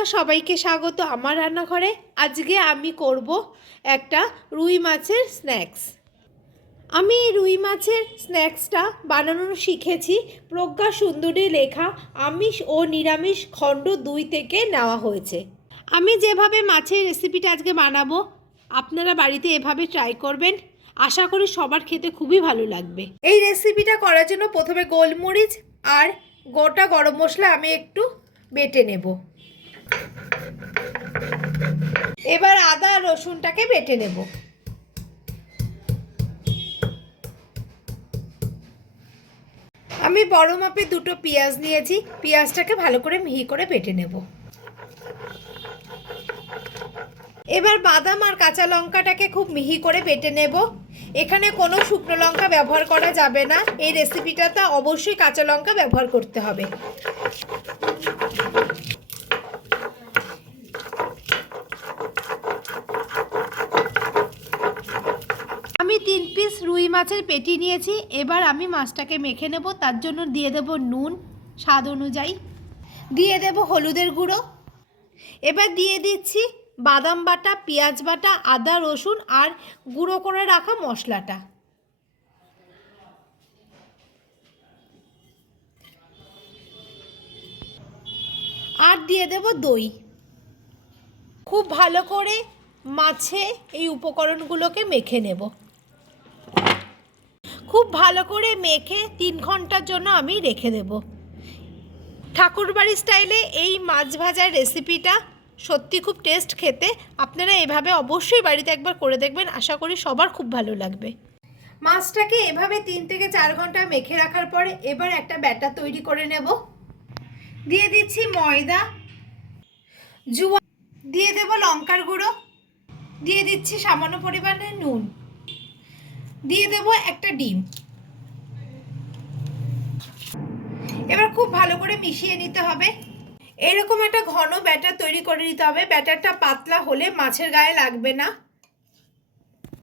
নমস্কার, সবাইকে স্বাগত আমার রান্নাঘরে। আজকে আমি করব একটা রুই মাছের স্ন্যাক্স। আমি রুই মাছের স্ন্যাক্সটা বানানো শিখেছি প্রজ্ঞা সুন্দরী লেখা আমিষ ও নিরামিষ খণ্ড 2 থেকে নেওয়া হয়েছে। আমি যেভাবে মাছের রেসিপিটা আজকে বানাবো আপনারা বাড়িতে এভাবে ট্রাই করবেন। আশা করি সবার খেতে খুবই ভালো লাগবে। এই রেসিপিটা করার জন্য প্রথমে গোলমরিচ আর গোটা গরম মশলা আমি একটু বেটে নেব। এবার আদা আর রসুনটাকে বেটে নেব। আমি বড় মাপে 2টো পেঁয়াজ নিয়েছি, পেঁয়াজটাকে ভালো করে মিহি করে বেটে নেব। এবার বাদাম আর কাঁচা লঙ্কাটাকে খুব মিহি করে বেটে নেব। এখানে কোনো শুকনো লঙ্কা ব্যবহার করা যাবে না, এই রেসিপিটাতে অবশ্যই কাঁচা লঙ্কা ব্যবহার করতে হবে। আমি 3 পিস রুই মাছের পেটি নিয়েছি। এবার আমি মাছটাকে মেখে নেব। তার জন্য দিয়ে দেব নুন স্বাদ অনুযায়ী, দিয়ে দেব হলুদের গুঁড়ো। এবার দিয়ে দিচ্ছি বাদাম বাটা, পেঁয়াজ বাটা, আদা রসুন আর গুঁড়ো করে রাখা মশলাটা। আর দিয়ে দেব দই। খুব ভালো করে মাছে এই উপকরণগুলোকে মেখে নেব। খুব ভালো করে মেখে 3 ঘন্টার জন্য আমি রেখে দেব। ঠাকুরবাড়ি স্টাইলে এই মাছ ভাজার রেসিপিটা সত্যি খুব টেস্ট খেতে। আপনারা এভাবে অবশ্যই বাড়িতে একবার করে দেখবেন, আশা করি সবার খুব ভালো লাগবে। মাছটাকে এভাবে 3 থেকে 4 ঘন্টা মেখে রাখার পরে এবার একটা ব্যাটার তৈরি করে নেব। দিয়ে দিচ্ছি ময়দা, জোয়ান, দিয়ে দেব লঙ্কার গুঁড়ো, দিয়ে দিচ্ছি সামান্য পরিমাণে নুন, দিয়ে দেব একটা ডিম। এবার খুব ভালো করে মিশিয়ে নিতে হবে। এরকম একটা ঘন ব্যাটার তৈরি করে নিতে হবে। ব্যাটারটা পাতলা হলে মাছের গায়ে লাগবে না।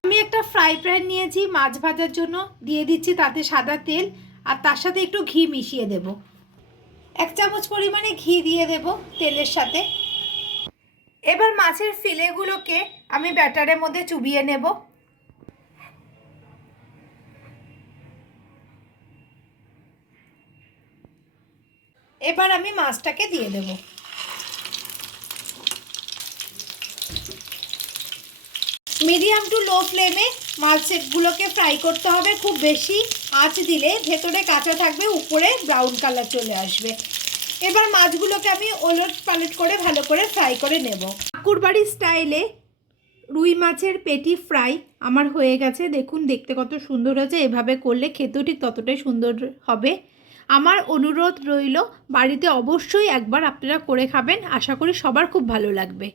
আমি একটা ফ্রাই প্যান নিয়েছি মাছ ভাজার জন্য, দিয়ে দিচ্ছি তাতে সাদা তেল আর তার সাথে একটু ঘি মিশিয়ে দেব। 1 চামচ পরিমাণে ঘি দিয়ে দেব তেলের সাথে। এবার মাছের ফিলেগুলোকে আমি ব্যাটারের মধ্যে চুবিয়ে নেব। এবার আমি মাছটাকে দিয়ে দেব। মিডিয়াম টু লো ফ্লেমে মাছগুলোকে ফ্রাই করতে হবে। খুব বেশি আঁচ দিলে ভেতরে কাঁচা থাকবে, উপরে ব্রাউন কালার চলে আসবে। এবার মাছগুলোকে আমি ওলট পালট করে ভালো করে ফ্রাই করে নেব। ঠাকুরবাড়ি স্টাইলে রুই মাছের পেটি ফ্রাই আমার হয়ে গেছে। দেখুন দেখতে কত সুন্দর হয়েছে। এভাবে করলে খেতেও ঠিক ততটাই সুন্দর হবে। আমার অনুরোধ রইল বাড়িতে অবশ্যই একবার আপনারা করে খাবেন, আশা করি সবার খুব ভালো লাগবে।